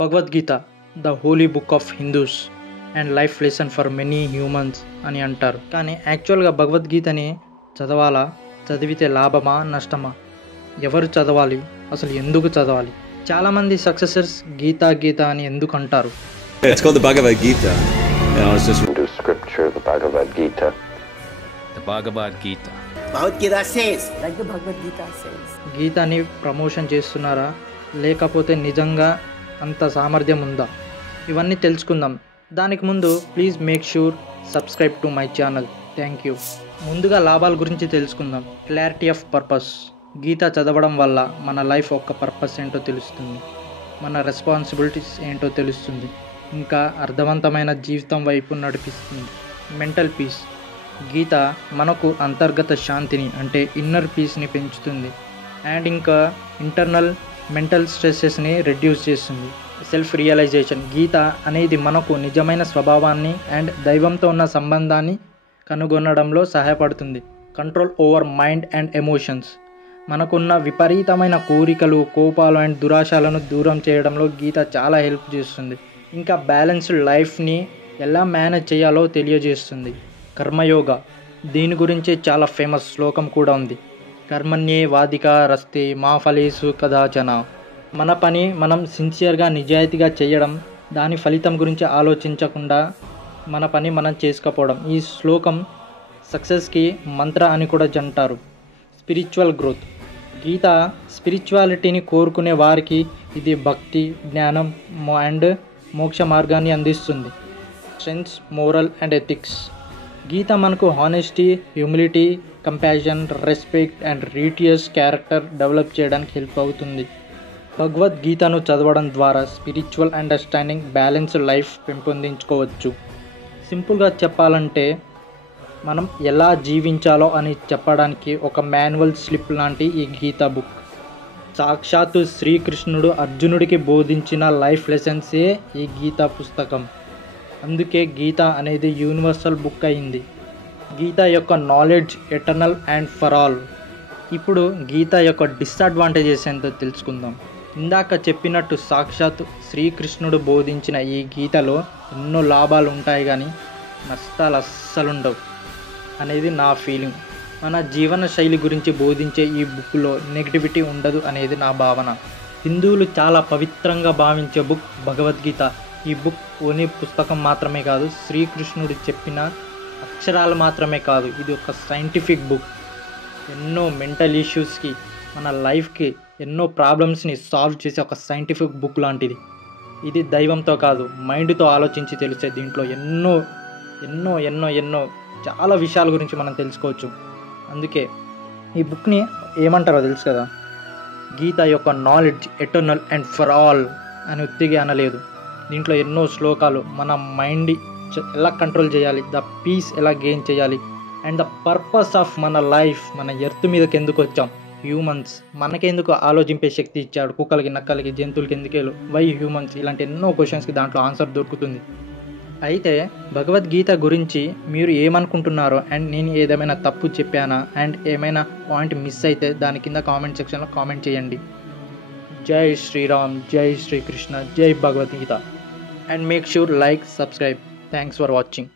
Bhagavad Gita the holy book of Hindus and life lesson for many humans అని అంటారు. కానీ యాక్చువల్గా భగవద్గీతని చదవాలా, చదివితే లాభమా నష్టమా, ఎవరు చదవాలి, అసలు ఎందుకు చదవాలి? చాలామంది సక్సెసర్స్ గీత గీత అని ఎందుకు అంటారు? It's called the Bhagavad Gita. It's just Hindu scripture, the Bhagavad Gita. The Bhagavad Gita. Bhagavad Gita says. Like the Bhagavad Gita says. గీతని ప్రమోషన్ చేస్తున్నారా, లేకపోతే నిజంగా అంత సామర్థ్యం ఉందా? ఇవన్నీ తెలుసుకుందాం. దానికి ముందు please make sure subscribe to my channel. Thank you. ముందుగా లాభాల గురించి తెలుసుకుందాం. Clarity of purpose. గీత చదవడం వల్ల మన లైఫ్ యొక్క పర్పస్ ఏంటో తెలుస్తుంది, మన రెస్పాన్సిబిలిటీస్ ఏంటో తెలుస్తుంది, ఇంకా అర్థవంతమైన జీవితం వైపు నడిపిస్తుంది. Mental peace. గీత మనకు అంతర్గత శాంతిని అంటే ఇన్నర్ పీస్ని పెంచుతుంది అండ్ ఇంకా ఇంటర్నల్ మెంటల్ స్ట్రెస్సెస్ని రెడ్యూస్ చేస్తుంది. Self realization. గీత అనేది మనకు నిజమైన స్వభావాన్ని అండ్ దైవంతో ఉన్న సంబంధాన్ని కనుగొనడంలో సహాయపడుతుంది. Control over mind and emotions. మనకున్న విపరీతమైన కోరికలు, కోపాలు అండ్ దురాశలను దూరం చేయడంలో గీత చాలా హెల్ప్ చేస్తుంది. ఇంకా బ్యాలెన్స్డ్ లైఫ్ని ఎలా మేనేజ్ చేయాలో తెలియజేస్తుంది. కర్మయోగ. దీని గురించి చాలా ఫేమస్ శ్లోకం కూడా ఉంది. కర్మణ్యే వాదిక రస్తే మా ఫలేసు కదాచన. మన పని మనం సిన్సియర్గా నిజాయితీగా చేయడం, దాని ఫలితం గురించి ఆలోచించకుండా మన పని మనం చేసుకపోవడం. ఈ శ్లోకం సక్సెస్కి మంత్ర అని కూడా అంటారు. Spiritual growth. గీత స్పిరిచువాలిటీని కోరుకునే వారికి ఇది భక్తి, జ్ఞానం అండ్ మోక్ష మార్గాన్ని అందిస్తుంది. Strengths, moral and ethics. గీత మనకు honesty, humility, compassion, respect and righteous character develop చేయడానికి హెల్ప్ అవుతుంది. భగవద్గీతను చదవడం ద్వారా స్పిరిచువల్ అండర్స్టాండింగ్, బ్యాలెన్స్డ్ లైఫ్ పెంపొందించుకోవచ్చు. సింపుల్గా చెప్పాలంటే మనం ఎలా జీవించాలో అని చెప్పడానికి ఒక మాన్యువల్ స్లిప్ లాంటి ఈ గీతా బుక్. సాక్షాత్తు శ్రీకృష్ణుడు అర్జునుడికి బోధించిన లైఫ్ లెసన్సే ఈ గీతా పుస్తకం. అందుకే గీత అనేది యూనివర్సల్ బుక్ అయింది. గీత యొక్క knowledge eternal and for all. ఇప్పుడు గీత యొక్క డిసడ్వాంటేజెస్ ఏంటో తెలుసుకుందాం. ఇందాక చెప్పినట్టు సాక్షాత్తు శ్రీకృష్ణుడు బోధించిన ఈ గీతలో ఎన్నో లాభాలు ఉంటాయి కానీ నష్టాలు అస్సలుండవు అనేది నా ఫీలింగ్. మన జీవన శైలి గురించి బోధించే ఈ బుక్లో నెగిటివిటీ ఉండదు అనేది నా భావన. హిందువులు చాలా పవిత్రంగా భావించే బుక్ భగవద్గీత. ఈ బుక్ ఓన్లీ పుస్తకం మాత్రమే కాదు, శ్రీకృష్ణుడు చెప్పిన అక్షరాలు మాత్రమే కాదు, ఇది ఒక సైంటిఫిక్ బుక్. ఎన్నో మెంటల్ ఇష్యూస్కి, మన లైఫ్కి ఎన్నో ప్రాబ్లమ్స్ని సాల్వ్ చేసే ఒక సైంటిఫిక్ బుక్ లాంటిది. ఇది దైవంతో కాదు, మైండ్తో ఆలోచించి తెలిసే. దీంట్లో ఎన్నో ఎన్నో ఎన్నో ఎన్నో చాలా విషయాల గురించి మనం తెలుసుకోవచ్చు. అందుకే ఈ బుక్ని ఏమంటారో తెలుసు కదా, గీత యొక్క knowledge eternal and for all అని ఉత్తిగా అనలేదు. దీంట్లో ఎన్నో శ్లోకాలు మన మైండ్ ఎలా కంట్రోల్ చేయాలి, ద పీస్ ఎలా గెయిన్ చేయాలి అండ్ ద పర్పస్ ఆఫ్ మన లైఫ్, మన ఎర్త్ మీదకి ఎందుకు వచ్చాం, హ్యూమన్స్ మనకెందుకు ఆలోచింపే శక్తి ఇచ్చాడు, కుక్కలకి, నక్కలకి, జంతువులకి ఎందుకు, వై హ్యూమన్స్, ఇలాంటి ఎన్నో క్వశ్చన్స్కి దాంట్లో ఆన్సర్ దొరుకుతుంది. అయితే భగవద్గీత గురించి మీరు ఏమనుకుంటున్నారో అండ్ నేను ఏదేమైనా తప్పు చెప్పానా అండ్ ఏమైనా పాయింట్ మిస్ అయితే దాని కింద కామెంట్ సెక్షన్లో కామెంట్ చేయండి. జై శ్రీరామ్, జై శ్రీకృష్ణ, జై Bhagavad Gita. And make sure like, subscribe. Thanks for watching.